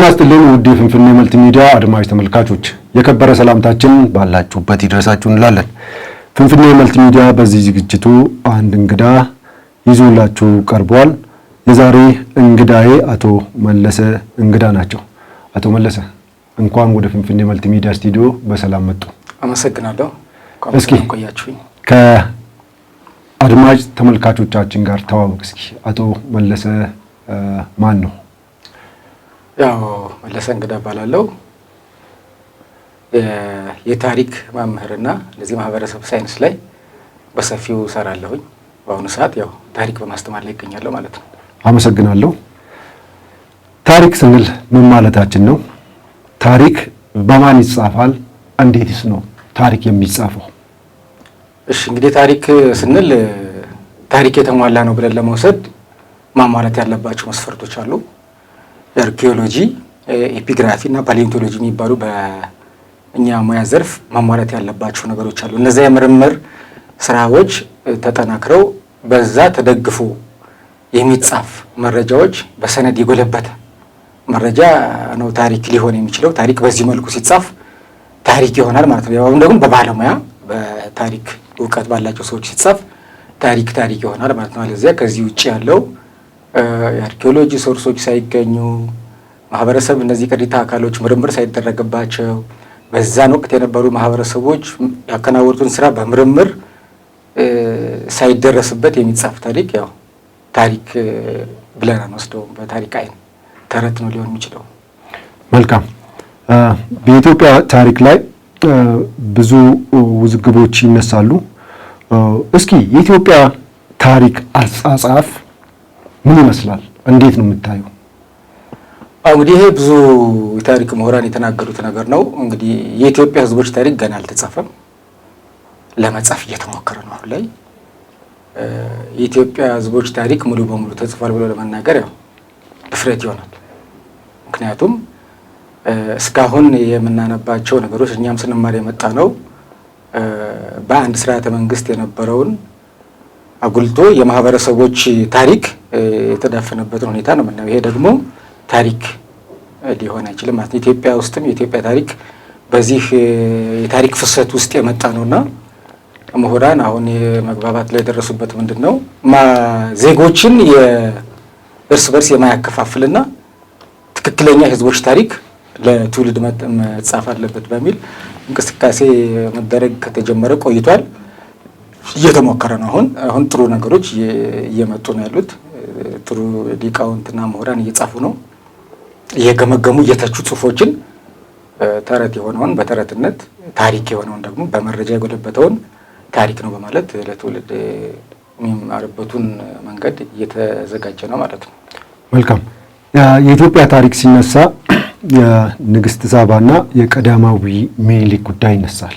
ጤና ይስጥልን ውድ የፍንፍኔ መልቲ ሚዲያ አድማጭ ተመልካቾች የከበረ ሰላምታችን ባላችሁበት ይድረሳችሁ እንላለን። ፍንፍኔ መልቲ ሚዲያ በዚህ ዝግጅቱ አንድ እንግዳ ይዞላችሁ ቀርቧል። የዛሬ እንግዳዬ አቶ መለሰ እንግዳ ናቸው። አቶ መለሰ እንኳን ወደ ፍንፍኔ መልቲ ሚዲያ ስቱዲዮ በሰላም መጡ። አመሰግናለሁ። እስኪ ከአድማጭ ተመልካቾቻችን ጋር ተዋወቅ እስኪ። አቶ መለሰ ማን ነው? ያው መለሰ እንግዳ እባላለሁ። የታሪክ መምህርና ለዚህ ማህበረሰብ ሳይንስ ላይ በሰፊው እሰራለሁኝ። በአሁኑ ሰዓት ያው ታሪክ በማስተማር ላይ ይገኛለሁ ማለት ነው። አመሰግናለሁ። ታሪክ ስንል ምን ማለታችን ነው? ታሪክ በማን ይጻፋል? እንዴትስ ነው ታሪክ የሚጻፈው? እሺ እንግዲህ ታሪክ ስንል ታሪክ የተሟላ ነው ብለን ለመውሰድ ማሟላት ያለባቸው መስፈርቶች አሉ። አርኪኦሎጂ፣ ኤፒግራፊ እና ፓሊዮንቶሎጂ የሚባሉ በእኛ ሙያ ዘርፍ ማሟላት ያለባቸው ነገሮች አሉ። እነዚያ የምርምር ስራዎች ተጠናክረው በዛ ተደግፎ የሚጻፍ መረጃዎች በሰነድ የጎለበተ መረጃ ነው ታሪክ ሊሆን የሚችለው። ታሪክ በዚህ መልኩ ሲጻፍ ታሪክ ይሆናል ማለት ነው። ያው ደግሞ በባለሙያ በታሪክ እውቀት ባላቸው ሰዎች ሲጻፍ ታሪክ ይሆናል ማለት ነው። አለዚያ ከዚህ ውጪ ያለው የአርኪኦሎጂ ሶርሶች ሳይገኙ ማህበረሰብ እነዚህ ቅሪተ አካሎች ምርምር ሳይደረግባቸው በዛን ወቅት የነበሩ ማህበረሰቦች ያከናወኑትን ስራ በምርምር ሳይደረስበት የሚጻፍ ታሪክ ያው ታሪክ ብለን አንወስደውም። በታሪክ አይን ተረት ነው ሊሆን የሚችለው። መልካም። በኢትዮጵያ ታሪክ ላይ ብዙ ውዝግቦች ይነሳሉ። እስኪ የኢትዮጵያ ታሪክ አጻጻፍ ምን ይመስላል? እንዴት ነው የምታየው? እንግዲህ ይሄ ብዙ የታሪክ ምሁራን የተናገሩት ነገር ነው። እንግዲህ የኢትዮጵያ ሕዝቦች ታሪክ ገና አልተጻፈም፣ ለመጻፍ እየተሞከረ ነው። አሁን ላይ የኢትዮጵያ ሕዝቦች ታሪክ ሙሉ በሙሉ ተጽፏል ብሎ ለመናገር ያው ድፍረት ይሆናል። ምክንያቱም እስካሁን የምናነባቸው ነገሮች እኛም ስንማር የመጣ ነው በአንድ ስርዓተ መንግስት የነበረውን አጉልቶ የማህበረሰቦች ታሪክ የተዳፈነበትን ሁኔታ ነው የምናየው። ይሄ ደግሞ ታሪክ ሊሆን አይችልም ማለት ነው። ኢትዮጵያ ውስጥም የኢትዮጵያ ታሪክ በዚህ የታሪክ ፍሰት ውስጥ የመጣ ነውና ምሁራን አሁን የመግባባት ላይ የደረሱበት ምንድን ነው ዜጎችን የእርስ በርስ የማያከፋፍልና ትክክለኛ የህዝቦች ታሪክ ለትውልድ መጻፍ አለበት በሚል እንቅስቃሴ መደረግ ከተጀመረ ቆይቷል። እየተሞከረ ነው። አሁን ጥሩ ነገሮች እየመጡ ነው ያሉት። ጥሩ ሊቃውንትና ምሁራን እየጻፉ ነው፣ እየገመገሙ እየተቹ ጽሁፎችን ተረት የሆነውን በተረትነት ታሪክ የሆነውን ደግሞ በመረጃ የጎለበተውን ታሪክ ነው በማለት ለትውልድ የሚማርበቱን መንገድ እየተዘጋጀ ነው ማለት ነው። መልካም። የኢትዮጵያ ታሪክ ሲነሳ የንግስት ሳባና የቀዳማዊ ምኒልክ ጉዳይ ይነሳል።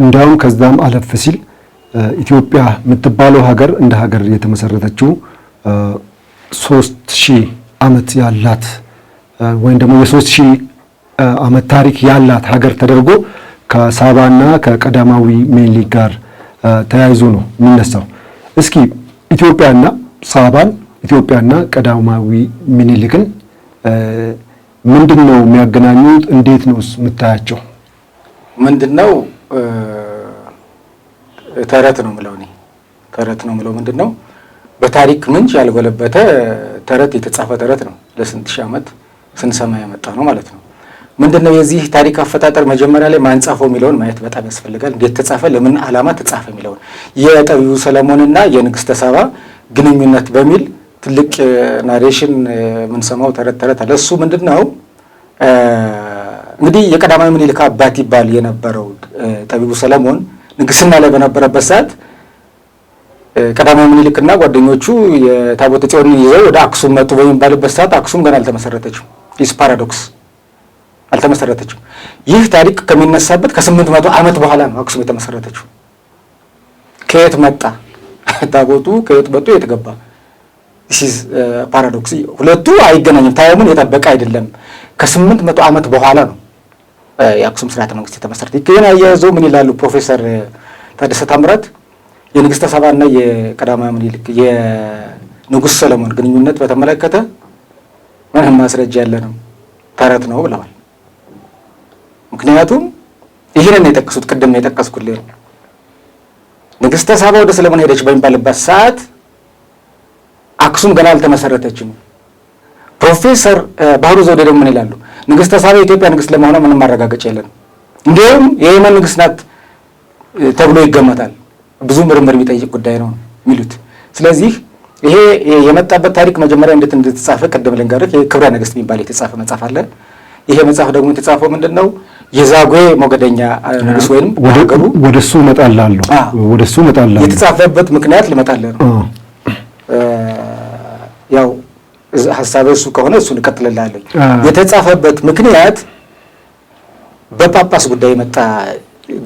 እንዲያውም ከዛም አለፍ ሲል ኢትዮጵያ የምትባለው ሀገር እንደ ሀገር የተመሰረተችው 3000 ዓመት ያላት ወይም ደግሞ የ3000 ዓመት ታሪክ ያላት ሀገር ተደርጎ ከሳባና ከቀዳማዊ ምኒልክ ጋር ተያይዞ ነው የሚነሳው። እስኪ ኢትዮጵያና ሳባን ኢትዮጵያና ቀዳማዊ ምኒልክን ምንድን ነው የሚያገናኙት? እንዴት ነው የምታያቸው? ምንድነው ተረት ነው የምለው እኔ ተረት ነው የምለው ምንድነው በታሪክ ምንጭ ያልጎለበተ ተረት የተጻፈ ተረት ነው ለስንት ሺህ ዓመት ስንሰማ የመጣ ነው ማለት ነው። ምንድነው የዚህ ታሪክ አፈጣጠር መጀመሪያ ላይ ማን ጻፈው የሚለውን ማየት በጣም ያስፈልጋል። እንዴት ተጻፈ፣ ለምን ዓላማ ተጻፈ የሚለውን የጠቢቡ ሰለሞንና የንግስተ ሳባ ግንኙነት በሚል ትልቅ ናሬሽን የምንሰማው ተረት አለ። እሱ ምንድነው እንግዲህ የቀዳማዊ ምኒልክ አባት ይባል የነበረው ጠቢቡ ሰለሞን ንግስና ላይ በነበረበት ሰዓት ቀዳማዊ ምኒልክና ጓደኞቹ የታቦተ ጽዮንን ይዘው ወደ አክሱም መጡ በሚባልበት ሰዓት አክሱም ገና አልተመሰረተችም። ኢስ ፓራዶክስ አልተመሰረተችም። ይህ ታሪክ ከሚነሳበት ከ800 ዓመት በኋላ ነው አክሱም የተመሰረተችው። ከየት መጣ ታቦቱ? ከየት መጡ? የት ገባ? ኢስ ፓራዶክስ። ሁለቱ አይገናኝም። ታይሙን የጠበቀ አይደለም። ከ800 ዓመት በኋላ ነው የአክሱም ስርዓተ መንግስት የተመሰረተ። ይገና ያያዘው ምን ይላሉ ፕሮፌሰር ታደሰ ታምራት የንግስተ ሳባና የቀዳማዊ ምኒልክ የንጉስ ሰለሞን ግንኙነት በተመለከተ ምንም ማስረጃ የለንም፣ ተረት ነው ብለዋል። ምክንያቱም ይህንን የጠቀሱት ቅድም የጠቀስኩልህ ነው። ንግሥተ ሳባ ወደ ሰለሞን ሄደች በሚባልበት ሰዓት አክሱም ገና አልተመሰረተችም። ፕሮፌሰር ባህሩ ዘውዴ ደግሞ ምን ይላሉ? ንግሥተ ሳባ የኢትዮጵያ ንግሥት ለመሆኗ ምንም ማረጋገጫ የለንም፣ እንዲሁም የየመን ንግሥት ናት ተብሎ ይገመታል። ብዙ ምርምር የሚጠይቅ ጉዳይ ነው የሚሉት። ስለዚህ ይሄ የመጣበት ታሪክ መጀመሪያ እንዴት እንደተጻፈ ቅድም ልንገርህ። የክብረ ነገሥት የሚባል የተጻፈ መጽሐፍ አለ። ይሄ መጽሐፍ ደግሞ የተጻፈው ምንድነው? የዛጉዌ ሞገደኛ ንጉሥ ወይም ሀገሩ ወደሱ እመጣላለሁ የተጻፈበት ምክንያት ልመጣልህ ነው። ያው ሀሳብ እሱ ከሆነ እሱን እቀጥልልሃለሁ። የተጻፈበት ምክንያት በጳጳስ ጉዳይ የመጣ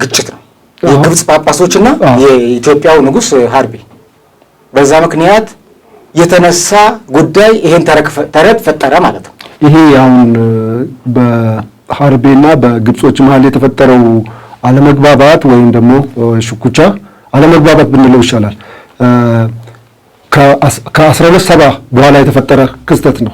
ግጭት ነው። የግብጽ ጳጳሶችና የኢትዮጵያው ንጉሥ ሀርቤ በዛ ምክንያት የተነሳ ጉዳይ ይሄን ተረት ፈጠረ ማለት ነው። ይሄ አሁን በሀርቤና በግብጾች መሀል የተፈጠረው አለመግባባት ወይም ደግሞ ሽኩቻ አለመግባባት ብንለው ይሻላል። ከ1270 በኋላ የተፈጠረ ክስተት ነው።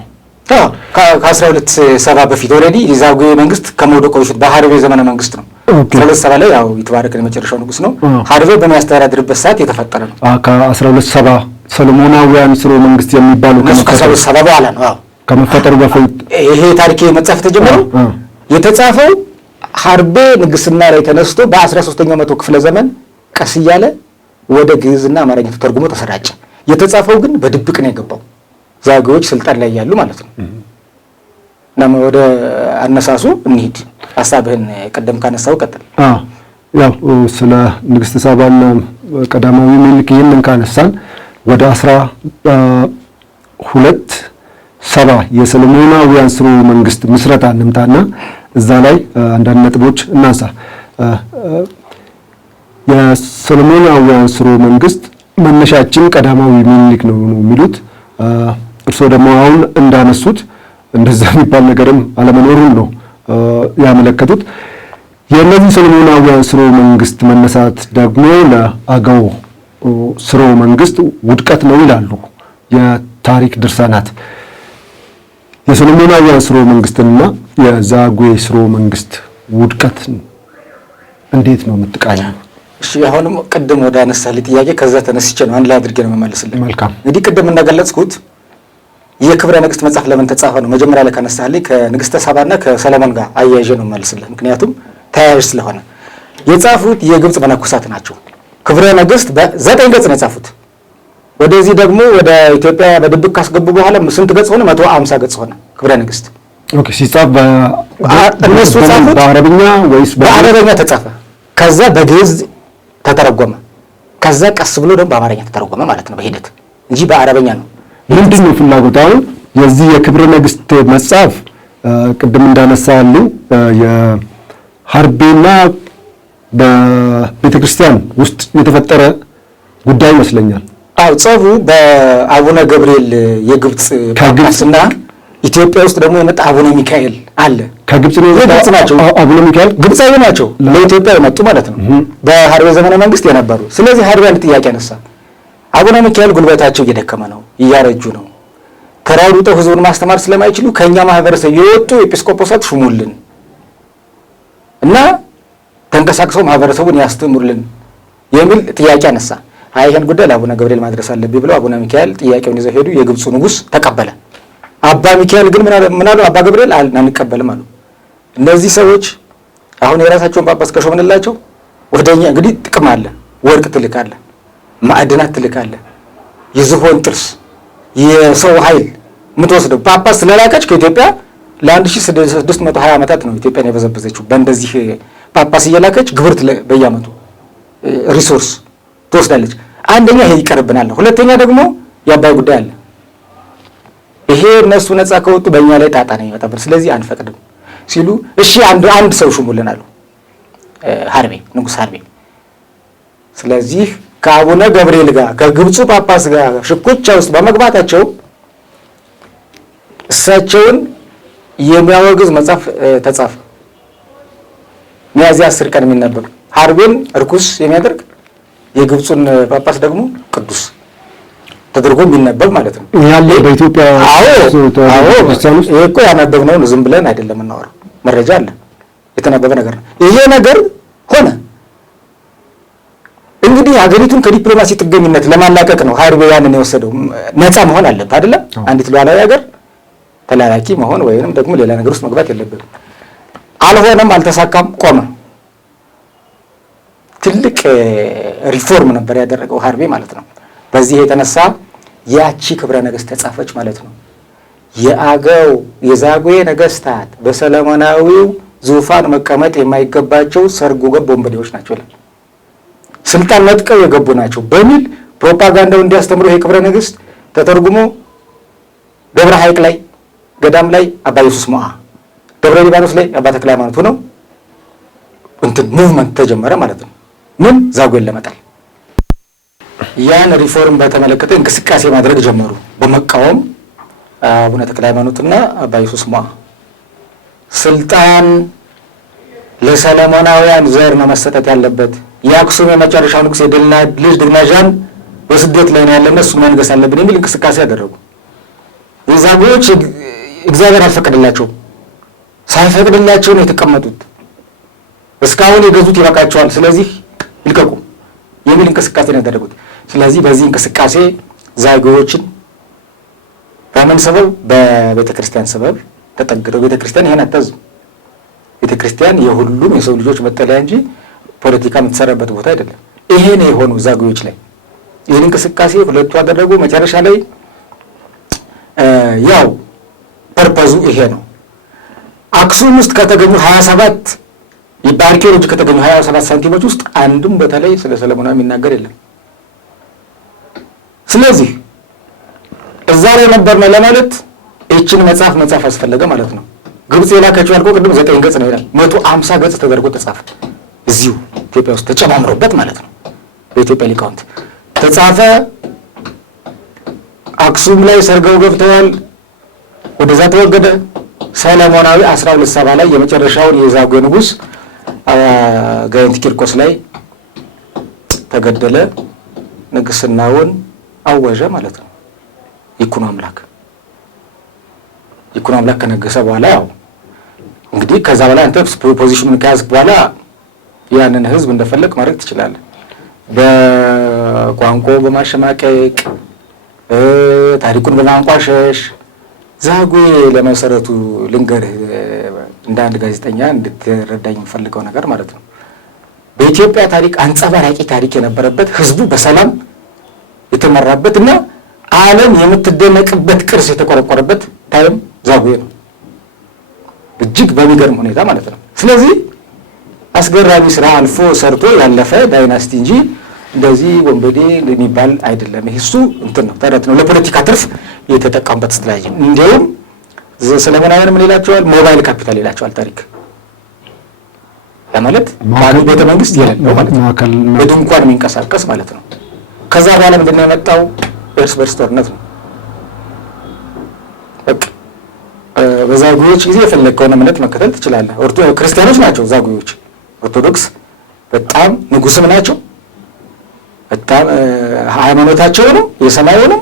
ከ1270 በፊት ኦልሬዲ የዛጉዌ መንግስት ከመውደቁ በፊት በሀርቤ ዘመነ መንግስት ነው። 1270 ላይ ያው ይትባረክ የመጨረሻው ንጉስ ነው። ሀርቤ በሚያስተዳድርበት ሰዓት የተፈጠረ ነው። ከ1270 ሰሎሞናውያን ስርወ መንግስት የሚባሉ ከ1270 በኋላ ነው ከመፈጠሩ በፊት ይሄ ታሪክ መጽሐፍ ተጀመረው። የተጻፈው ሀርቤ ንግስና ላይ ተነስቶ በ13ኛው መቶ ክፍለ ዘመን ቀስ እያለ ወደ ግዕዝና አማርኛ ተተርጉሞ ተሰራጨ። የተጻፈው ግን በድብቅ ነው የገባው፣ ዛጉዌዎች ስልጣን ላይ ያሉ ማለት ነው። እና ወደ አነሳሱ እንሂድ። ሀሳብህን ቀደም ካነሳው ቀጥል። ያው ስለ ንግሥተ ሳባና ቀዳማዊ ምኒልክ ይህንን ካነሳን ወደ 1270 የሰሎሞናውያን ስርወ መንግስት ምስረታ እንምጣና እዛ ላይ አንዳንድ ነጥቦች እናንሳ። የሰሎሞናውያን ስርወ መንግስት መነሻችን ቀዳማዊ ምኒልክ ነው የሚሉት። እርስዎ ደግሞ አሁን እንዳነሱት እንደዛ የሚባል ነገርም አለመኖሩን ነው ያመለከቱት። የእነዚህ ሰሎሞናውያን ስርወ መንግስት መነሳት ደግሞ ለአገው ስርወ መንግስት ውድቀት ነው ይላሉ የታሪክ ድርሳናት። የሰሎሞናውያን ስርወ መንግስትና የዛጉዌ ስርወ መንግስት ውድቀት እንዴት ነው የምትቃኘው? እሺ አሁንም ቅድም ወደ አነሳልኝ ጥያቄ ከዛ ተነስቼ ነው አንድ ላይ አድርጌ ነው የምመልስልህ። መልካም። እንግዲህ ቅድም እንደገለጽኩት የክብረ ነገሥት መጽሐፍ ለምን ተጻፈ ነው መጀመሪያ ላይ ካነሳልኝ ከንግሥተ ሳባና ከሰለሞን ጋር አያይዤ ነው የምመልስልህ። ምክንያቱም ተያያዥ ስለሆነ የጻፉት የግብጽ መነኮሳት ናቸው። ክብረ ነገሥት በ9 ገጽ ነው የጻፉት። ወደዚህ ደግሞ ወደ ኢትዮጵያ በድብቅ ካስገቡ በኋላ ስንት ገጽ ሆነ? 150 ገጽ ሆነ ክብረ ነገሥት። ኦኬ። ሲጻፍ እነሱ ጻፉት በአረብኛ ወይስ በአረብኛ ተጻፈ? ከዛ በግዕዝ ተተረጎመ። ከዛ ቀስ ብሎ ደግሞ በአማርኛ ተተረጎመ ማለት ነው በሂደት እንጂ በአረበኛ ነው። ምንድን ነው ፍላጎት? አሁን የዚህ የክብረ ነገሥት መጽሐፍ ቅድም እንዳነሳሉ የሀርቤና በቤተ ክርስቲያን ውስጥ የተፈጠረ ጉዳይ ይመስለኛል። አዎ ጸቡ በአቡነ ገብርኤል የግብጽ ጳጳስና ኢትዮጵያ ውስጥ ደግሞ የመጣ አቡነ ሚካኤል አለ። ከግብጽ ነው የግብጽ ናቸው። አቡነ ሚካኤል ግብጻዊ ናቸው፣ ለኢትዮጵያ የመጡ ማለት ነው፣ በሀርቤ ዘመነ መንግስት የነበሩ። ስለዚህ ሀርቤ አንድ ጥያቄ አነሳ። አቡነ ሚካኤል ጉልበታቸው እየደከመ ነው፣ እያረጁ ነው፣ ተራሩጠው ህዝቡን ማስተማር ስለማይችሉ ከኛ ማህበረሰብ የወጡ ኤጲስቆጶሳት ሹሙልን እና ተንቀሳቅሰው ማህበረሰቡን ያስተምሩልን የሚል ጥያቄ አነሳ። አይ ይሄን ጉዳይ ለአቡነ ገብርኤል ማድረስ አለብኝ ብለው አቡነ ሚካኤል ጥያቄውን ይዘው ሄዱ። የግብፁ ንጉስ ተቀበለ። አባ ሚካኤል ግን ምን አሉ? አባ ገብርኤል አንቀበልም አሉ። እነዚህ ሰዎች አሁን የራሳቸውን ጳጳስ ከሾምንላቸው ወደኛ እንግዲህ ጥቅም አለ፣ ወርቅ ትልካለ፣ ማዕድናት ትልካለ፣ የዝሆን ጥርስ፣ የሰው ኃይል የምትወስደው ጳጳስ ስለላከች ከኢትዮጵያ ለ1620 ዓመታት ነው ኢትዮጵያን የበዘበዘችው። በእንደዚህ ጳጳስ እየላከች ግብርት በየዓመቱ ሪሶርስ ትወስዳለች። አንደኛ ይሄ ይቀርብናል፣ ሁለተኛ ደግሞ የአባይ ጉዳይ አለ። ይሄ እነሱ ነፃ ከወጡ በእኛ ላይ ጣጣ ነው የሚመጣብን፣ ስለዚህ አንፈቅድም ሲሉ እሺ አንድ ሰው ሹሙልን አሉ፣ ሀርቤ ንጉሥ ሀርቤ። ስለዚህ ከአቡነ ገብርኤል ጋር ከግብፁ ጳጳስ ጋር ሽኩቻ ውስጥ በመግባታቸው እሳቸውን የሚያወግዝ መጽሐፍ ተጻፈ። ሚያዝያ 10 ቀን የሚነበብ ሀርቤን እርኩስ የሚያደርግ የግብፁን ጳጳስ ደግሞ ቅዱስ ተደርጎ የሚነበብ ማለት ነው ያለ በኢትዮጵያ። ይሄ እኮ ያነበብነውን ዝም ብለን አይደለም እናወራው፣ መረጃ አለ፣ የተነበበ ነገር ነው። ይሄ ነገር ሆነ እንግዲህ ሀገሪቱን ከዲፕሎማሲ ጥገኝነት ለማላቀቅ ነው ሀርቤ ያንን የወሰደው። ነፃ መሆን አለበት አይደለም? አንዲት ሉዓላዊ ሀገር ተላላኪ መሆን ወይንም ደግሞ ሌላ ነገር ውስጥ መግባት የለበትም። አልሆነም፣ አልተሳካም፣ ቆመ። ትልቅ ሪፎርም ነበር ያደረገው ሀርቤ ማለት ነው። በዚህ የተነሳ ያቺ ክብረ ነገሥት ተጻፈች ማለት ነው። የአገው የዛጉዌ ነገስታት በሰለሞናዊው ዙፋን መቀመጥ የማይገባቸው ሰርጎ ገብ ወንበዴዎች ናቸው ይላል። ስልጣን ነጥቀው የገቡ ናቸው በሚል ፕሮፓጋንዳው እንዲያስተምሩ ይሄ ክብረ ነገሥት ተተርጉሞ ደብረ ሐይቅ ላይ ገዳም ላይ አባ ኢየሱስ ሞዓ፣ ደብረ ሊባኖስ ላይ አባ ተክለ ሃይማኖት ሆነው እንትን ሙቭመንት ተጀመረ ማለት ነው። ምን ዛጉዌን ለመጣል ያን ሪፎርም በተመለከተ እንቅስቃሴ ማድረግ ጀመሩ። በመቃወም አቡነ ተክለ ሃይማኖትና አባ ኢየሱስ ሞዓ ስልጣን ለሰለሞናውያን ዘር ነው መሰጠት ያለበት፣ የአክሱም የመጨረሻው ንጉሥ ልጅ ድግናዣን በስደት ላይ ነው ያለና እሱን መንገስ አለብን የሚል እንቅስቃሴ ያደረጉ። የዛጉዌዎች እግዚአብሔር አልፈቀደላቸውም፣ ሳይፈቅድላቸው ነው የተቀመጡት። እስካሁን የገዙት ይበቃቸዋል፣ ስለዚህ ይልቀቁ የሚል እንቅስቃሴ ነው ያደረጉት። ስለዚህ በዚህ እንቅስቃሴ ዛጉዌዎችን በምን ሰበብ? በቤተ ክርስቲያን ሰበብ ተጠግደው። ቤተ ክርስቲያን ይሄን አታዝም። ቤተ ክርስቲያን የሁሉም የሰው ልጆች መጠለያ እንጂ ፖለቲካ የምትሰራበት ቦታ አይደለም። ይሄ ነው የሆነው ዛጉዌዎች ላይ። ይህን እንቅስቃሴ ሁለቱ አደረጉ። መጨረሻ ላይ ያው ፐርፐዙ ይሄ ነው። አክሱም ውስጥ ከተገኙ 27 በአርኪኦሎጂ ከተገኙ 27 ሳንቲሞች ውስጥ አንድም በተለይ ስለ ሰለሞናዊ የሚናገር የለም። ስለዚህ እዛ ላይ ነበር ነው ለማለት ይህችን መጽሐፍ አስፈለገ ማለት ነው። ግብጽ የላከችው ያልከው ቅድም 9 ገጽ ነው ይላል። 150 ገጽ ተደርጎ ተጻፈ እዚሁ ኢትዮጵያ ውስጥ ተጨማምሮበት ማለት ነው። በኢትዮጵያ ሊቃውንት ተጻፈ። አክሱም ላይ ሰርገው ገብተዋል፣ ወደዛ ተወገደ። ሰለሞናዊ 1270 ላይ የመጨረሻውን የዛጉዌ ንጉሥ ጋይንት ቂርቆስ ላይ ተገደለ። ንግስናውን አወጀ ማለት ነው። ይኩኖ አምላክ ከነገሰ በኋላ ያው እንግዲህ ከዛ በላይ አንተ ፖዚሽኑን ከያዝክ በኋላ ያንን ህዝብ እንደፈለግ ማድረግ ትችላለህ። በቋንቋ በማሸማቀቅ ታሪኩን በማንቋሸሽ። ዛጉዌ ለመሰረቱ ልንገርህ እንደ አንድ ጋዜጠኛ እንድትረዳኝ የምፈልገው ነገር ማለት ነው። በኢትዮጵያ ታሪክ አንጸባራቂ ታሪክ የነበረበት ህዝቡ በሰላም የተመራበት እና ዓለም የምትደነቅበት ቅርስ የተቆረቆረበት ታይም ዛጉዌ ነው፣ እጅግ በሚገርም ሁኔታ ማለት ነው። ስለዚህ አስገራሚ ስራ አልፎ ሰርቶ ያለፈ ዳይናስቲ እንጂ እንደዚህ ወንበዴ የሚባል አይደለም። ይሄ እሱ እንትን ነው፣ ተረት ነው፣ ለፖለቲካ ትርፍ የተጠቀሙበት ስትራቴጂ። እንዲያውም ሰለሞናውያን ምን ይላቸዋል? ሞባይል ካፒታል ይላቸዋል። ታሪክ ለማለት ባሉ ቤተ መንግስት የሌለው ማለት ነው፣ በድንኳን የሚንቀሳቀስ ማለት ነው። ከዛ በኋላ ምንድን ነው የመጣው? እርስ በርስ ጦርነት ነው። በቃ በዛጉዌዎች ጊዜ የፈለግከውን እምነት መከተል ትችላለህ። ክርስቲያኖች ናቸው ዛጉዌዎች፣ ኦርቶዶክስ በጣም ንጉስም ናቸው። በጣም ሃይማኖታቸውንም የሰማዩንም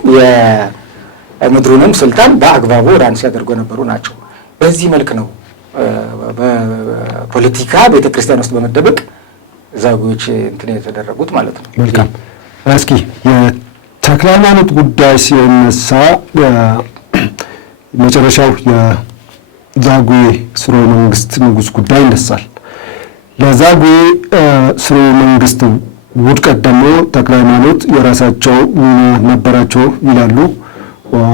የምድሩንም ስልጣን በአግባቡ ራን ሲያደርጉ የነበሩ ናቸው። በዚህ መልክ ነው በፖለቲካ ቤተክርስቲያን ውስጥ በመደበቅ ዛጉዌዎች እንትን የተደረጉት ማለት ነው። መልካም። እስኪ የተክለ ሃይማኖት ጉዳይ ሲነሳ መጨረሻው የዛጉዌ ስርወ መንግስት ንጉስ ጉዳይ ይነሳል። ለዛጉዌ ስርወ መንግስት ውድቀት ደግሞ ተክለ ሃይማኖት የራሳቸው ሚና ነበራቸው ይላሉ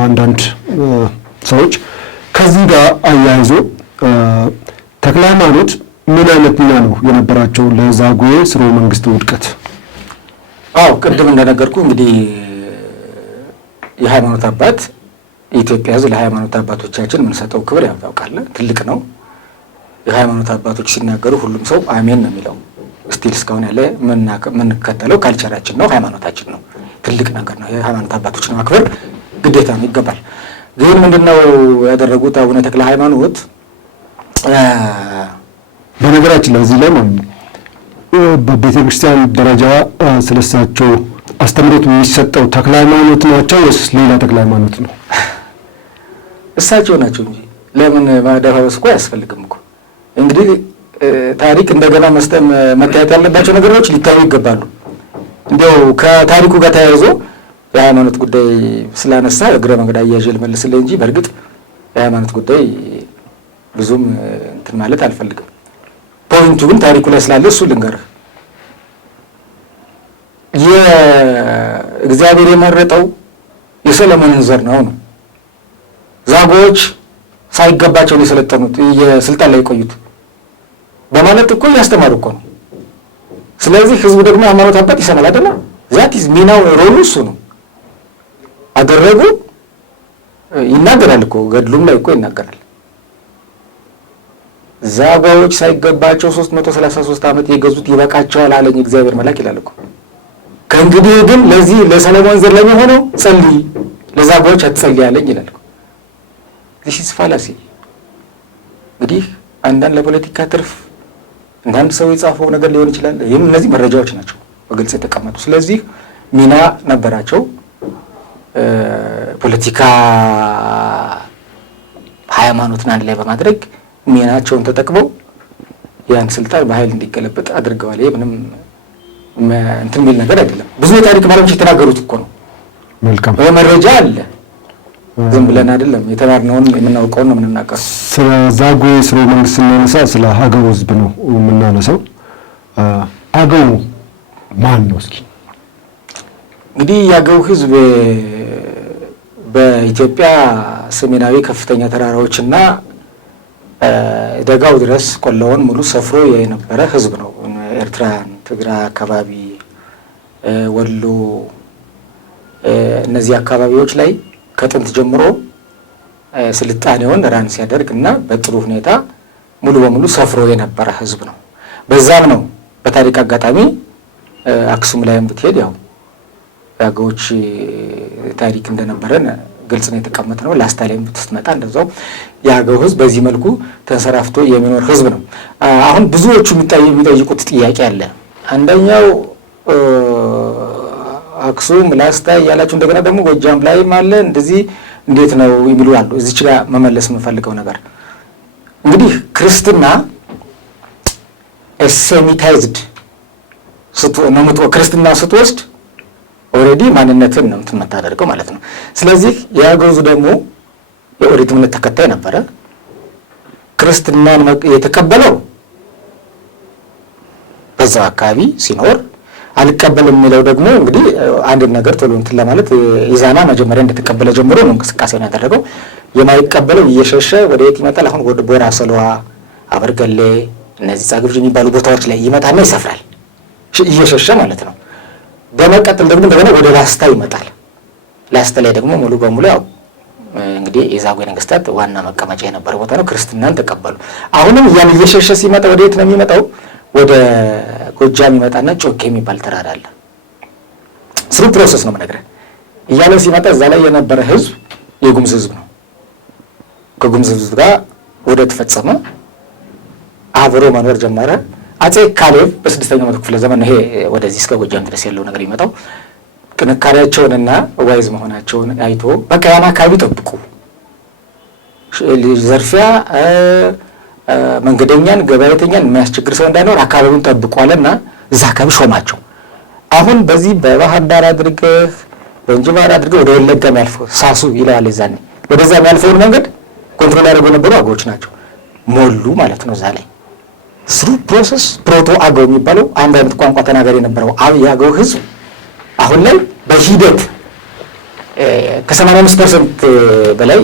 አንዳንድ ሰዎች። ከዚህ ጋር አያይዞ ተክለ ሃይማኖት ምን አይነት ሚና ነው የነበራቸው ለዛጉዌ ስርወ መንግስት ውድቀት? አዎ ቅድም እንደነገርኩ እንግዲህ የሃይማኖት አባት የኢትዮጵያ ሕዝብ ለሃይማኖት አባቶቻችን የምንሰጠው ክብር ያውቃል፣ ትልቅ ነው። የሃይማኖት አባቶች ሲናገሩ ሁሉም ሰው አሜን ነው የሚለው። ስቲል እስካሁን ያለ የምንከተለው ካልቸራችን ነው፣ ሃይማኖታችን ነው። ትልቅ ነገር ነው። የሃይማኖት አባቶችን ማክበር ግዴታ ነው፣ ይገባል። ግን ምንድነው ያደረጉት አቡነ ተክለ ሃይማኖት? በነገራችን ላይ እዚህ ላይ ማለት ነው በቤተ ክርስቲያን ደረጃ ስለሳቸው አስተምሮት የሚሰጠው ተክለ ሃይማኖት ናቸው ወይስ ሌላ ተክለ ሃይማኖት ነው? እሳቸው ናቸው እንጂ ለምን ማደፋፈስ እኮ አያስፈልግም እኮ። እንግዲህ ታሪክ እንደገና መታየት ያለባቸው ነገሮች ሊታዩ ይገባሉ። እንዲያው ከታሪኩ ጋር ተያይዞ የሃይማኖት ጉዳይ ስላነሳ እግረ መንገድ አያይዤ ልመልስልህ እንጂ በእርግጥ የሃይማኖት ጉዳይ ብዙም እንትን ማለት አልፈልግም። ፖይንቱ ግን ታሪኩ ላይ ስላለ እሱ ልንገርህ። የእግዚአብሔር የመረጠው የሰለሞንን ዘር ነው። ዛጎዎች ሳይገባቸው ነው የሰለጠኑት የስልጣን ላይ የቆዩት በማለት እኮ እያስተማሩ እኮ ነው። ስለዚህ ህዝቡ ደግሞ ሃይማኖት አባት ይሰማል አይደለ? ዛት ሚናው ሮሉ እሱ ነው። አደረጉ ይናገራል እኮ ገድሉም ላይ እኮ ይናገራል። ዛጎዎች ሳይገባቸው 333 ዓመት የገዙት ይበቃቸዋል አለኝ እግዚአብሔር መልአክ ይላል እኮ። ከእንግዲህ ግን ለዚህ ለሰለሞን ዘር ለሚሆነው ጸልይ፣ ለዛጎዎች አትጸልይ አለኝ ይላል እኮ። ዚስ ፋላሲ እንግዲህ አንዳንድ ለፖለቲካ ትርፍ አንዳንድ ሰው የጻፈው ነገር ሊሆን ይችላል። ይህም እነዚህ መረጃዎች ናቸው በግልጽ የተቀመጡ። ስለዚህ ሚና ነበራቸው። ፖለቲካ ሃይማኖትን አንድ ላይ በማድረግ ሚናቸውን ተጠቅመው ያን ስልጣን በኃይል እንዲገለበጥ አድርገዋል። ይሄ ምንም እንትን የሚል ነገር አይደለም። ብዙ የታሪክ ባለሙያዎች የተናገሩት እኮ ነው። መልካም መረጃ አለ። ዝም ብለን አይደለም የተማርነውን የምናውቀውን ነው የምንናገረው። ስለ ዛጉዌ ስርወ መንግስት ስናነሳ ስለ አገው ህዝብ ነው የምናነሳው። አገው ማን ነው? እስኪ እንግዲህ የአገው ህዝብ በኢትዮጵያ ሰሜናዊ ከፍተኛ ተራራዎችና ደጋው ድረስ ቆላውን ሙሉ ሰፍሮ የነበረ ህዝብ ነው። ኤርትራን፣ ትግራይ አካባቢ፣ ወሎ እነዚህ አካባቢዎች ላይ ከጥንት ጀምሮ ስልጣኔውን ራን ሲያደርግ እና በጥሩ ሁኔታ ሙሉ በሙሉ ሰፍሮ የነበረ ህዝብ ነው። በዛም ነው በታሪክ አጋጣሚ አክሱም ላይም ብትሄድ ያው የአገዎች ታሪክ እንደነበረን ግልጽ ነው የተቀመጠ ነው። ላስታ ላይም ብትመጣ እንደዛው የአገው ህዝብ በዚህ መልኩ ተንሰራፍቶ የሚኖር ህዝብ ነው። አሁን ብዙዎቹ የሚጠይቁት ጥያቄ አለ። አንደኛው አክሱም ላስታ እያላችሁ እንደገና ደግሞ ጎጃም ላይም አለ እንደዚህ እንዴት ነው የሚሉ አሉ። እዚች ጋር መመለስ የምፈልገው ነገር እንግዲህ ክርስትና ሴሚታይዝድ ክርስትና ስትወስድ ኦልሬዲ ማንነትን ነው እንትን የምታደርገው ማለት ነው። ስለዚህ የአገው ህዝብ ደግሞ የኦሪት እምነት ተከታይ ነበረ። ክርስትናን የተቀበለው በዛው አካባቢ ሲኖር አልቀበልም የሚለው ደግሞ እንግዲህ አንድ ነገር ቶሎ እንትን ለማለት ኢዛና መጀመሪያ እንደተቀበለ ጀምሮ ነው እንቅስቃሴውን ያደረገው። የማይቀበለው እየሸሸ ወደ የት ይመጣል? አሁን ወደ ቦራ ሰለዋ፣ አበርገሌ እነዚህ ጻግብጅ የሚባሉ ቦታዎች ላይ ይመጣና ይሰፍራል እየሸሸ ማለት ነው። በመቀጠል ደግሞ እንደገና ወደ ላስታ ይመጣል። ላስታ ላይ ደግሞ ሙሉ በሙሉ ያው እንግዲህ የዛጉዌ ነገስታት ዋና መቀመጫ የነበረ ቦታ ነው። ክርስትናን ተቀበሉ። አሁንም ያን እየሸሸ ሲመጣ ወደ የት ነው የሚመጣው? ወደ ጎጃም ይመጣና ጮኬ የሚባል ተራራ አለ። ስሩ ፕሮሰስ ነው የምነግርህ። እያለ ሲመጣ እዛ ላይ የነበረ ህዝብ የጉምዝ ህዝብ ነው። ከጉምዝ ህዝብ ጋር ወደ ተፈጸመ አብሮ መኖር ጀመረ። አጼ ካሌብ በ6ኛው መቶ ክፍለ ዘመን ይሄ ወደዚህ እስከ ጎጃም ድረስ ያለው ነገር ይመጣው ጥንካሬያቸውንና ዋይዝ መሆናቸውን አይቶ በቃ ያን አካባቢ ጠብቁ፣ ዘርፊያ መንገደኛን ገበያተኛን የሚያስቸግር ሰው እንዳይኖር አካባቢውን ጠብቋልና እዛ አካባቢ ሾማቸው። አሁን በዚህ በባህር ዳር አድርገህ በእንጅባር አድርገህ ወደ ወለጋ የሚያልፈው ሳሱ ይላል። እዛኔ ወደዛ የሚያልፈውን መንገድ ኮንትሮል ያደርገው የነበሩ አገዎች ናቸው። ሞሉ ማለት ነው። እዛ ላይ ስሩ ፕሮሰስ ፕሮቶ አገው የሚባለው አንድ አይነት ቋንቋ ተናጋሪ የነበረው የአገው ህዝብ አሁን ላይ በሂደት ከ85% በላይ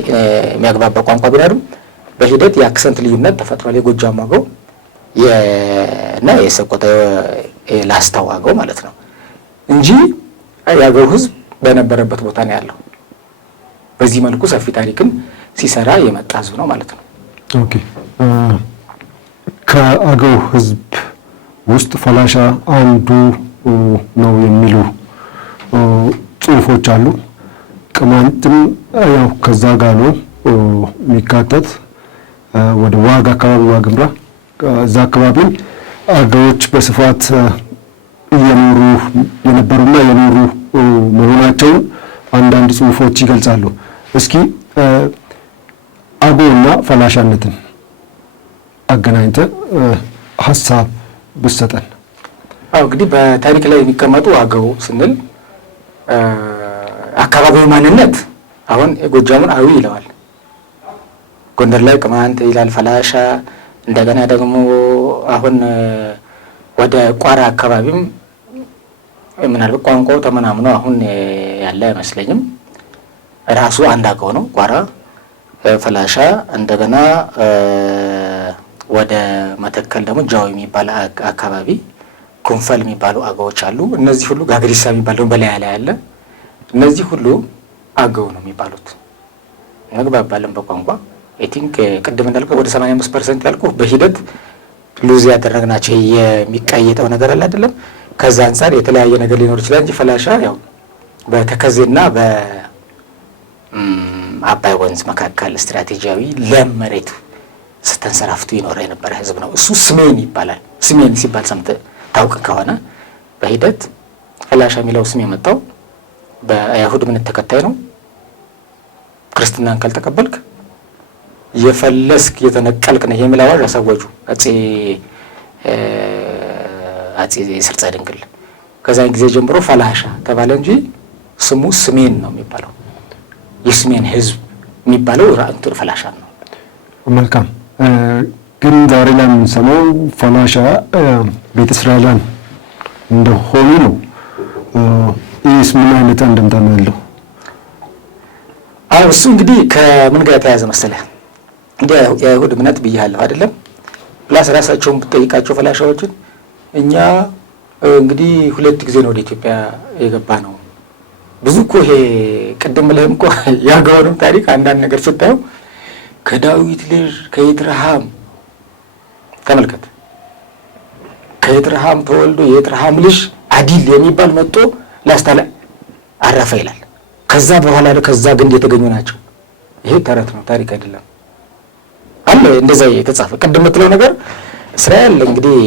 የሚያግባባ ቋንቋ ቢኖርም በሂደት የአክሰንት ልዩነት ተፈጥሯል። የጎጃም አገው እና የሰቆጣ ላስታው አገው ማለት ነው እንጂ የአገው ህዝብ በነበረበት ቦታ ነው ያለው። በዚህ መልኩ ሰፊ ታሪክም ሲሰራ የመጣ ህዝብ ነው ማለት ነው። ኦኬ። ከአገው ህዝብ ውስጥ ፈላሻ አንዱ ነው የሚሉ ጽሁፎች አሉ። ቅማንትም ያው ከዛ ጋር ነው የሚካተት። ወደ ዋግ አካባቢ ዋግምራ እዛ አካባቢ አገዎች በስፋት እየኖሩ የነበሩና የኖሩ መሆናቸውን አንዳንድ ጽሑፎች ይገልጻሉ። እስኪ አገውና ፈላሻነትን አገናኝተ ሀሳብ ብሰጠን። እንግዲህ በታሪክ ላይ የሚቀመጡ አገው ስንል አካባቢው ማንነት አሁን የጎጃሙን አዊ ይለዋል፣ ጎንደር ላይ ቅማንት ይላል ፈላሻ። እንደገና ደግሞ አሁን ወደ ቋራ አካባቢም ምናልባት ቋንቋው ተመናምኖ አሁን ያለ አይመስለኝም። ራሱ አንድ አገው ነው ቋራ ፈላሻ። እንደገና ወደ መተከል ደግሞ ጃዊ የሚባል አካባቢ ኩንፈል የሚባሉ አገዎች አሉ። እነዚህ ሁሉ ጋግሪሳ የሚባለው በላይ ያለ እነዚህ ሁሉ አገው ነው የሚባሉት። መግባባለን በቋንቋ አይ ቲንክ ቅድም እንዳልከው ወደ 85% ያልኩ በሂደት ሉዝ ያደረግናቸው የሚቀየጠው ነገር አለ አይደለም። ከዛ አንፃር የተለያየ ነገር ሊኖር ይችላል እንጂ ፈላሻ ያው በተከዜና በአባይ ወንዝ መካከል ስትራቴጂያዊ ለም መሬት ስተንሰራፍቱ ይኖር የነበረ ህዝብ ነው። እሱ ስሜን ይባላል። ስሜን ሲባል ሰምተህ ታውቅ ከሆነ በሂደት ፈላሻ የሚለው ስም የመጣው በአይሁድ እምነት ተከታይ ነው። ክርስትናን ካልተቀበልክ የፈለስክ የተነቀልክ ነው የሚል አዋጅ አሳወጁ አፄ ሰርጸ ድንግል። ከዛን ጊዜ ጀምሮ ፈላሻ ተባለ እንጂ ስሙ ስሜን ነው የሚባለው። የስሜን ህዝብ የሚባለው ራእንቱ ፈላሻ ነው። መልካም። ግን ዛሬ ላይ የምንሰማው ፈላሻ ቤተ እስራኤላን እንደሆኑ ነው። ይህስ ምን አይነት አንድምታ ነው ያለው? እሱ እንግዲህ ከምን ጋር የተያያዘ መሰለህ? እንግዲህ የአይሁድ እምነት ብያለሁ አይደለም። ፕላስ ራሳቸውን ብትጠይቃቸው ፈላሻዎችን እኛ እንግዲህ 2 ጊዜ ነው ወደ ኢትዮጵያ የገባ ነው። ብዙ እኮ ይሄ ቅድም ብለህም እኮ ያገውንም ታሪክ አንዳንድ ነገር ስታየው ከዳዊት ልጅ ከይትረሃም ተመልከት። ከይትረሃም ተወልዶ የይትረሃም ልጅ አዲል የሚባል መጥቶ ላስታ ላይ አረፈ ይላል። ከዛ በኋላ ከዛ ግንድ የተገኙ ናቸው። ይሄ ተረት ነው፣ ታሪክ አይደለም። አለ እንደዛ የተጻፈ ቅድም የምትለው ነገር እስራኤል እንግዲህ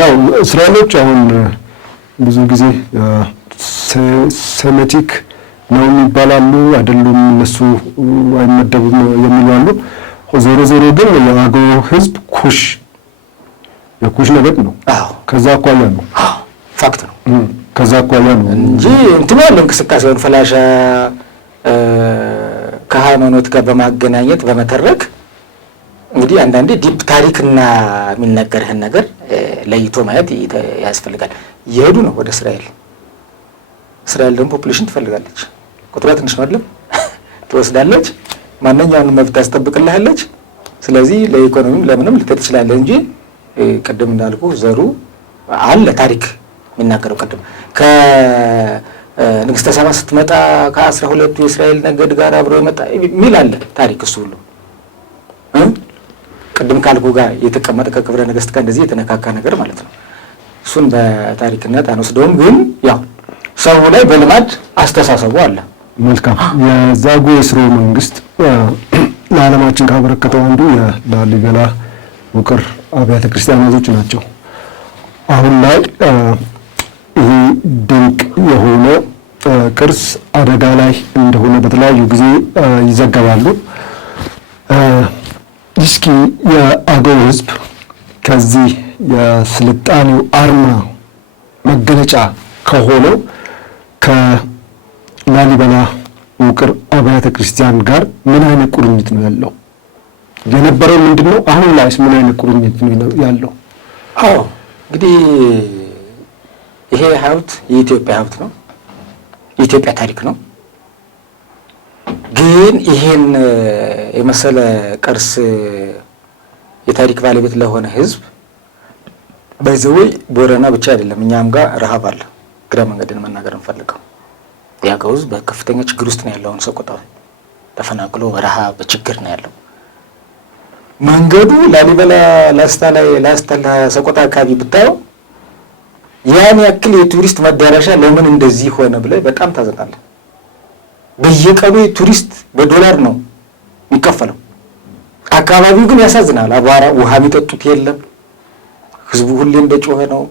ያው እስራኤሎች አሁን ብዙ ጊዜ ሴሜቲክ ነው የሚባላሉ አይደሉም፣ እነሱ አይመደቡም የሚሉ አሉ። ዞሮ ዞሮ ግን የአገው ህዝብ የኩሽ ነገድ ነው። ከዛ አኳያ ነው፣ ፋክት ነው። ከዛ አኳያ ነው እንጂ እንትኑ ያለ እንቅስቃሴውን ፈላሻ ከሃይማኖት ጋር በማገናኘት በመተረክ እንግዲህ አንዳንዴ ዲፕ ታሪክና የሚነገርህን ነገር ለይቶ ማየት ያስፈልጋል። እየሄዱ ነው ወደ እስራኤል። እስራኤል ደግሞ ፖፑሌሽን ትፈልጋለች። ቁጥሯ ትንሽ ነው አይደለም? ትወስዳለች፣ ማንኛውንም መብት ታስጠብቅልሃለች። ስለዚህ ለኢኮኖሚም ለምንም ልትሄድ ትችላለህ እንጂ ቅድም እንዳልኩ ዘሩ አለ ታሪክ የሚናገረው። ቅድም ከንግስተ ሳባ ስትመጣ ከ12ቱ የእስራኤል ነገድ ጋር አብሮ የመጣ የሚል አለ ታሪክ። እሱ ሁሉ ቅድም ካልኩ ጋር የተቀመጠ ከክብረ ነገስት ጋር እንደዚህ የተነካካ ነገር ማለት ነው። እሱን በታሪክነት አንወስደውም፣ ግን ያው ሰው ላይ በልማድ አስተሳሰቡ አለ። መልካም። የዛጉዌ ሥርወ መንግስት ለዓለማችን ካበረከተው አንዱ የላሊበላ ውቅር አብያተ ክርስቲያናቶች ናቸው። አሁን ላይ ይህ ድንቅ የሆነ ቅርስ አደጋ ላይ እንደሆነ በተለያዩ ጊዜ ይዘገባሉ። እስኪ የአገው ህዝብ ከዚህ የስልጣኔው አርማ መገለጫ ከሆነው ከላሊበላ ውቅር አብያተ ክርስቲያን ጋር ምን አይነት ቁርኝት ነው ያለው? የነበረው ምንድን ነው? አሁን ላይስ ምን አይነት ቁርኝት ነው ያለው? እንግዲህ ይሄ ሀብት የኢትዮጵያ ሀብት ነው፣ የኢትዮጵያ ታሪክ ነው። ግን ይሄን የመሰለ ቅርስ የታሪክ ባለቤት ለሆነ ህዝብ በዘወይ ቦረና ብቻ አይደለም፣ እኛም ጋር ረሃብ አለ። ግራ መንገድን መናገር እንፈልገው የአገው ህዝብ በከፍተኛ ችግር ውስጥ ነው ያለው። ሰቆጣ ተፈናቅሎ በረሃብ በችግር ነው ያለው። መንገዱ ላሊበላ ላስታ ሰቆጣ አካባቢ ብታየው ያን ያክል የቱሪስት መዳረሻ ለምን እንደዚህ ሆነ ብለህ በጣም ታዘናለህ። በየቀኑ የቱሪስት በዶላር ነው የሚከፈለው። አካባቢው ግን ያሳዝናል። አቧራ፣ ውሃ የሚጠጡት የለም። ህዝቡ ሁሌ እንደጮኸ ነው።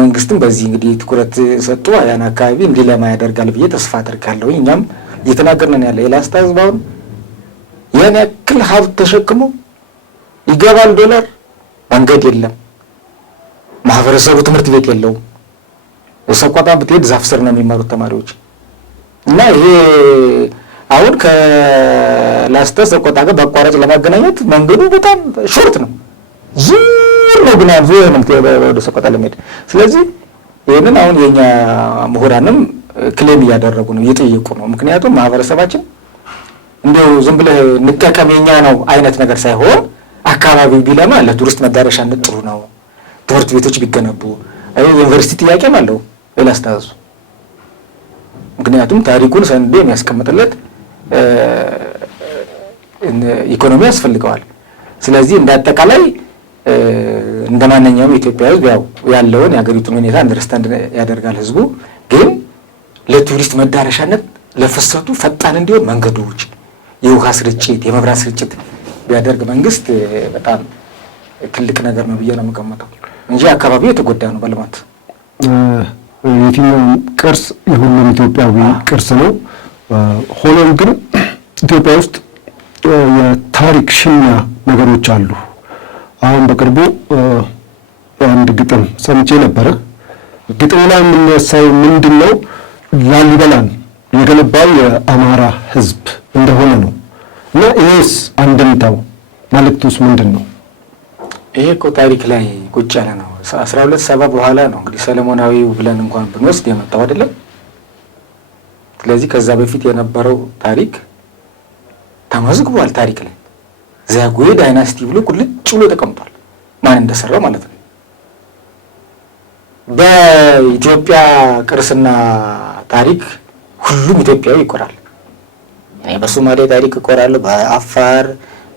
መንግስትም በዚህ እንግዲህ ትኩረት ሰጥቶ ያን አካባቢ እንዲለማ ያደርጋል ብዬ ተስፋ አደርጋለሁ። እኛም እየተናገርን ያለ የላስታ ህዝብ አሁን ያን ያክል ሀብት ተሸክሞ ይገባል ዶላር፣ መንገድ የለም፣ ማህበረሰቡ ትምህርት ቤት የለውም። ሰቆጣ ብትሄድ ዛፍ ስር ነው የሚማሩት ተማሪዎች እና ይሄ አሁን ከላስታ ሰቆጣ ጋር በአቋራጭ ለማገናኘት መንገዱ በጣም ሾርት ነው። ዙር ነው ግን ዙር ነው ወደ ሰቆጣ ለመሄድ። ስለዚህ ይሄንን አሁን የኛ ምሁራንም ክሌም እያደረጉ ነው፣ እየጠየቁ ነው። ምክንያቱም ማህበረሰባችን እንደው ዝም ብለህ እንጠቀም የኛ ነው አይነት ነገር ሳይሆን አካባቢው ቢለማ ለቱሪስት መዳረሻነት ጥሩ ነው። ትምህርት ቤቶች ቢገነቡ፣ ዩኒቨርሲቲ ጥያቄም አለው የላስታ ህዝብ። ምክንያቱም ታሪኩን ሰንዶ የሚያስቀምጥለት ኢኮኖሚ ያስፈልገዋል። ስለዚህ እንዳጠቃላይ እንደማንኛውም የኢትዮጵያ ህዝብ ያው ያለውን የሀገሪቱን ሁኔታ አንደርስታንድ ያደርጋል። ህዝቡ ግን ለቱሪስት መዳረሻነት ለፍሰቱ ፈጣን እንዲሆን መንገዶች፣ የውሃ ስርጭት፣ የመብራት ስርጭት ቢያደርግ መንግስት በጣም ትልቅ ነገር ነው ብዬ ነው የምገምተው እንጂ አካባቢው የተጎዳ ነው በልማት። የትኛውም ቅርስ የሁሉም ኢትዮጵያዊ ቅርስ ነው። ሆኖም ግን ኢትዮጵያ ውስጥ የታሪክ ሽሚያ ነገሮች አሉ። አሁን በቅርቡ አንድ ግጥም ሰምቼ ነበረ። ግጥም ላይ የሚነሳው ምንድን ነው? ላሊበላን የገነባው የአማራ ህዝብ እንደሆነ ነው እና ይህስ አንድምታው መልእክቱስ ምንድን ነው? ይሄ እኮ ታሪክ ላይ ቁጭ ያለ ነው። 1270 በኋላ ነው እንግዲህ ሰለሞናዊው ብለን እንኳን ብንወስድ የመጣው አይደለም። ስለዚህ ከዛ በፊት የነበረው ታሪክ ተመዝግቧል። ታሪክ ላይ ዛጉዌ ዳይናስቲ ብሎ ቁልጭ ብሎ ተቀምጧል፣ ማን እንደሰራው ማለት ነው። በኢትዮጵያ ቅርስና ታሪክ ሁሉም ኢትዮጵያዊ ይኮራል። እኔ በሶማሌ ታሪክ እኮራለሁ፣ በአፋር፣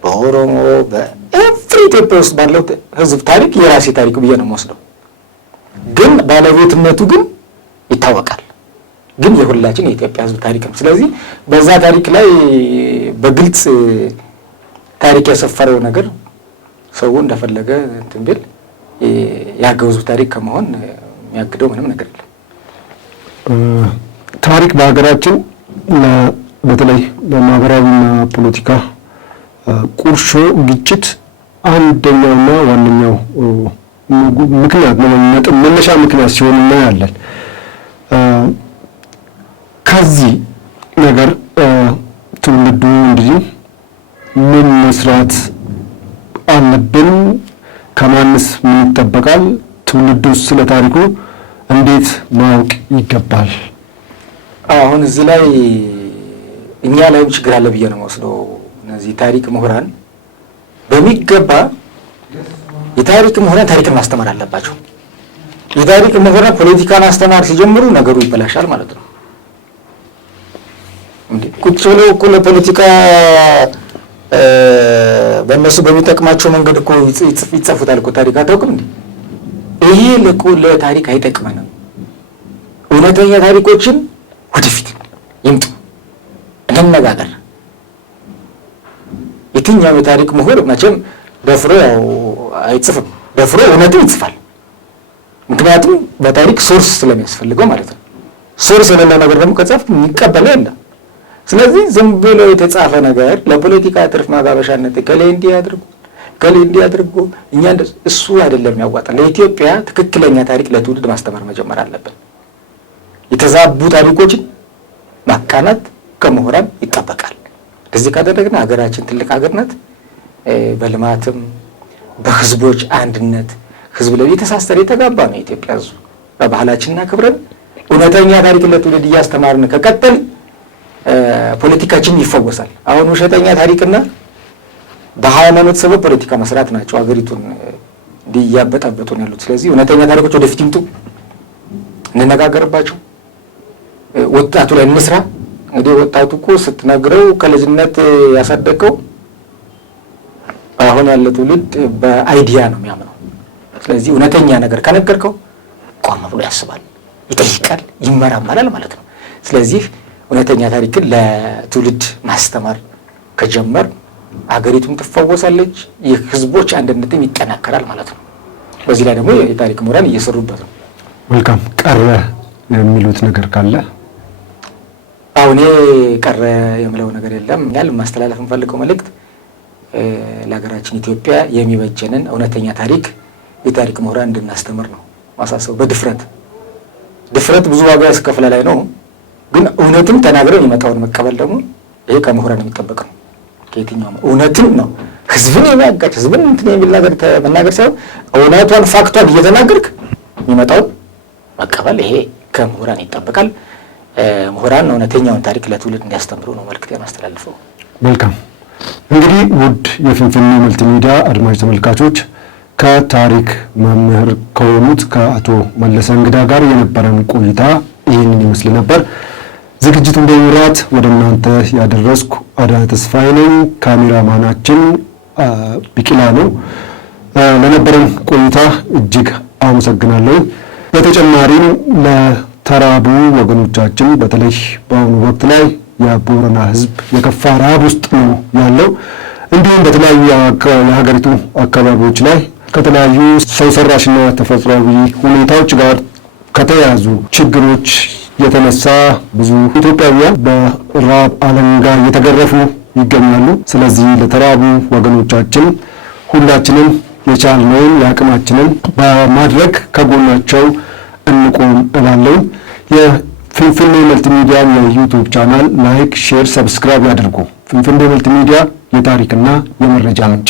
በኦሮሞ፣ በኤቭሪ ኢትዮጵያ ውስጥ ባለው ህዝብ ታሪክ የራሴ ታሪክ ብዬ ነው የምወስደው። ግን ባለቤትነቱ ግን ይታወቃል። ግን የሁላችን የኢትዮጵያ ህዝብ ታሪክ ነው። ስለዚህ በዛ ታሪክ ላይ በግልጽ ታሪክ ያሰፈረው ነገር ሰው እንደፈለገ እንትን ቢል የአገው ህዝብ ታሪክ ከመሆን የሚያግደው ምንም ነገር የለም። ታሪክ በሀገራችን በተለይ በማህበራዊና ፖለቲካ ቁርሾ፣ ግጭት አንደኛውና ዋነኛው ምክንያት ነው፣ መነሻ ምክንያት ሲሆን እናያለን። ከዚህ ነገር ትውልዱ እንግዲህ ምን መስራት አለብን? ከማንስ ምን ይጠበቃል? ትውልዱስ ስለ ታሪኩ እንዴት ማወቅ ይገባል? አሁን እዚህ ላይ እኛ ላይም ችግር አለ ብዬ ነው የምወስደው። እነዚህ ታሪክ ምሁራን በሚገባ የታሪክ ምሁራን ታሪክን ማስተማር አለባቸው። የታሪክ ምሁራን ፖለቲካን ማስተማር ሲጀምሩ ነገሩ ይበላሻል ማለት ነው። ቁጭ ብለው እኮ ለፖለቲካ በእነሱ በሚጠቅማቸው መንገድ እኮ ይጽፉታል እኮ ታሪክ። አታውቅም እንዴ? ይሄ ለታሪክ አይጠቅመንም። እውነተኛ ታሪኮችን ወደፊት ይምጡ፣ እንነጋገር። የትኛው የታሪክ ምሁር መቼም ደፍሮ ያው አይጽፍም፣ ደፍሮ እውነትን ይጽፋል። ምክንያቱም በታሪክ ሶርስ ስለሚያስፈልገው ማለት ነው። ሶርስ የሌለው ነገር ደግሞ ከጻፍ የሚቀበለው የለም። ስለዚህ ዝም ብሎ የተጻፈ ነገር ለፖለቲካ ትርፍ ማባበሻነት ከሌ እንዲህ አድርጎ እኛ እሱ አይደለም ያዋጣል። ለኢትዮጵያ ትክክለኛ ታሪክ ለትውልድ ማስተማር መጀመር አለብን። የተዛቡ ታሪኮችን ማቃናት ከምሁራን ይጠበቃል። እንደዚህ ካደረግን ሀገራችን ትልቅ ሀገር ናት። በልማትም በህዝቦች አንድነት ህዝብ ላይ የተሳሰረ የተጋባ ነው የኢትዮጵያ ህዝብ። በባህላችንና ክብረን እውነተኛ ታሪክ ለትውልድ እያስተማርን ከቀጠል ፖለቲካችን ይፈወሳል። አሁን ውሸተኛ ታሪክና በሃይማኖት ሰበብ ፖለቲካ መስራት ናቸው ሀገሪቱን እንዲያበጣበጡ ነው ያሉት። ስለዚህ እውነተኛ ታሪኮች ወደፊት ይምጡ፣ እንነጋገርባቸው፣ ወጣቱ ላይ እንስራ። እንግዲህ ወጣቱ እኮ ስትነግረው ከልጅነት ያሳደገው አሁን ያለ ትውልድ በአይዲያ ነው የሚያምነው። ስለዚህ እውነተኛ ነገር ከነገርከው ቆም ብሎ ያስባል፣ ይጠይቃል፣ ይመራመራል ማለት ነው። ስለዚህ እውነተኛ ታሪክን ለትውልድ ማስተማር ከጀመር አገሪቱም ትፈወሳለች፣ የህዝቦች አንድነትም ይጠናከራል ማለት ነው። በዚህ ላይ ደግሞ የታሪክ ምሁራን እየሰሩበት ነው። መልካም ቀረ የሚሉት ነገር ካለ? አሁን ቀረ የምለው ነገር የለም። ያል ማስተላለፍ እንፈልገው መልእክት ለሀገራችን ኢትዮጵያ የሚበጀንን እውነተኛ ታሪክ የታሪክ ምሁራን እንድናስተምር ነው ማሳሰብ። ድፍረት ብዙ ዋጋ ያስከፍላል ላይ ነው፣ ግን እውነትን ተናግረው የሚመጣውን መቀበል ደግሞ ይሄ ከምሁራን የሚጠበቅ ነው። ከየትኛውም እውነትን ነው ህዝብን የሚያጋጭ ህዝብን እንትን የሚል ነገር መናገር ሳይሆን እውነቷን ፋክቷን እየተናገርክ የሚመጣውን መቀበል ይሄ ከምሁራን ይጠበቃል። ምሁራን እውነተኛውን ታሪክ ለትውልድ እንዲያስተምሩ ነው መልእክት ያስተላልፈው። መልካም እንግዲህ ውድ የፍንፍኔ መልቲሚዲያ አድማጭ ተመልካቾች ከታሪክ መምህር ከሆኑት ከአቶ መለሰ እንግዳ ጋር የነበረን ቆይታ ይህንን ይመስል ነበር። ዝግጅቱን በመምራት ወደ እናንተ ያደረስኩ አዳነ ተስፋዬ ነኝ። ካሜራማናችን ቢቂላ ነው። ለነበረን ቆይታ እጅግ አመሰግናለሁ። በተጨማሪም ለተራቡ ወገኖቻችን በተለይ በአሁኑ ወቅት ላይ የቦረና ህዝብ የከፋ ረሃብ ውስጥ ነው ያለው። እንዲሁም በተለያዩ የሀገሪቱ አካባቢዎች ላይ ከተለያዩ ሰው ሰራሽና ተፈጥሯዊ ሁኔታዎች ጋር ከተያያዙ ችግሮች የተነሳ ብዙ ኢትዮጵያውያን በረሃብ አለንጋ እየተገረፉ ይገኛሉ። ስለዚህ ለተራቡ ወገኖቻችን ሁላችንም የቻልነውን የአቅማችንን በማድረግ ከጎናቸው እንቆም እላለሁ። የፍንፍኔ መልቲሚዲያ የዩቲዩብ ቻናል ላይክ፣ ሼር፣ ሰብስክራይብ ያድርጉ። ፍንፍኔ መልቲሚዲያ የታሪክና የመረጃ ምንጭ